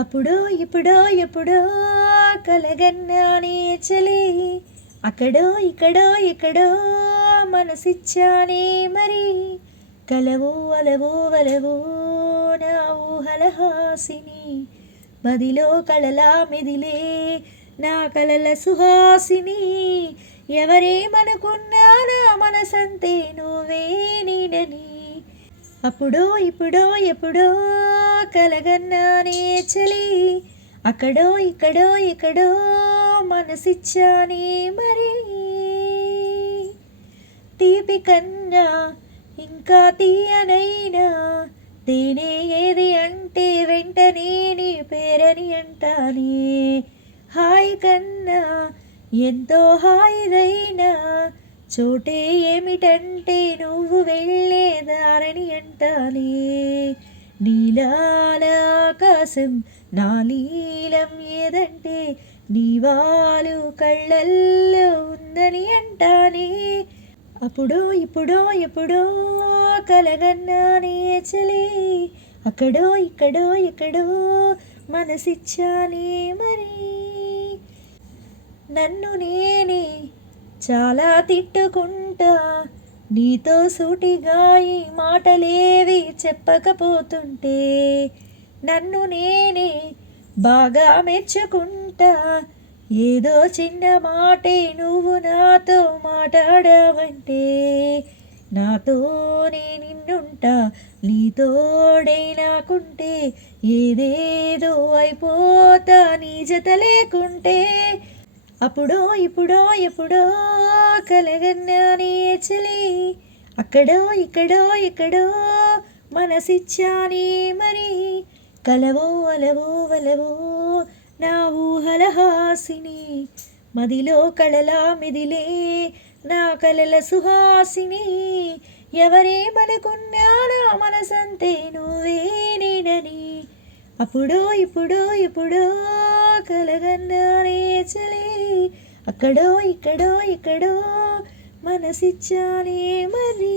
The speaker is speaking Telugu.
అప్పుడో ఇప్పుడో ఎప్పుడో కలగన్నానే చలి, అక్కడో ఇక్కడో ఎక్కడో మనసిచ్చానే మరి. కలవో అలవో వలవో నా ఊహల హాసిని, మదిలో కళలా మెదిలే నా కలల సుహాసిని. ఎవరేమనుకున్నా నా మనసంతే నువ్వే నీడని. అప్పుడో ఇప్పుడో ఎప్పుడో కలగన్నానే చలి, అక్కడో ఇక్కడో ఎక్కడో మనసిచ్చానే మరి. తీపి కన్నా ఇంకా తీయనైనా తేనె ఏది అంటే వెంటనే నీ పేరని అంటానే. హాయి కన్నా ఎంతో హాయిదైనా చోటే ఏమిటంటే నువ్వు వెళ్ళేదారని అంటానే. నీలాల ఆకాశం నా లీలం ఏదంటే నీవాలు కళ్ళల్లో ఉందని అంటానే. అప్పుడో ఇప్పుడో ఎప్పుడో కలగన్నానే చలి, అక్కడో ఇక్కడో ఎక్కడో మనసిచ్చానే మరి. నన్ను నేనే చాలా తిట్టుకుంటా, నీతో సూటిగా ఈ మాటలేవి చెప్పకపోతుంటే. నన్ను నేనే బాగా మెచ్చుకుంటా, ఏదో చిన్న మాటే నువ్వు నాతో మాట్లాడావంటే. నాతోనే నిన్నుంటా నీతోడే నాకుంటే, ఏదేదో అయిపోతా నీ జత లేకుంటే. అప్పుడో ఇప్పుడో ఎప్పుడో కలగన్నానే చలి, అక్కడో ఇక్కడో ఎక్కడో మనసిచ్చానే మరి. కలవో అలవో వలవో నా ఊహల హాసిని, మదిలో కళలా మెదిలే నా కలల సుహాసిని. ఎవరేమనుకున్నా నా మనసంతే నువ్వే నేనని. అప్పుడో ఇప్పుడో ఎప్పుడో కలగన్నానే చలి, అక్కడో ఇక్కడో ఎక్కడో మనసిచ్చానే మరి.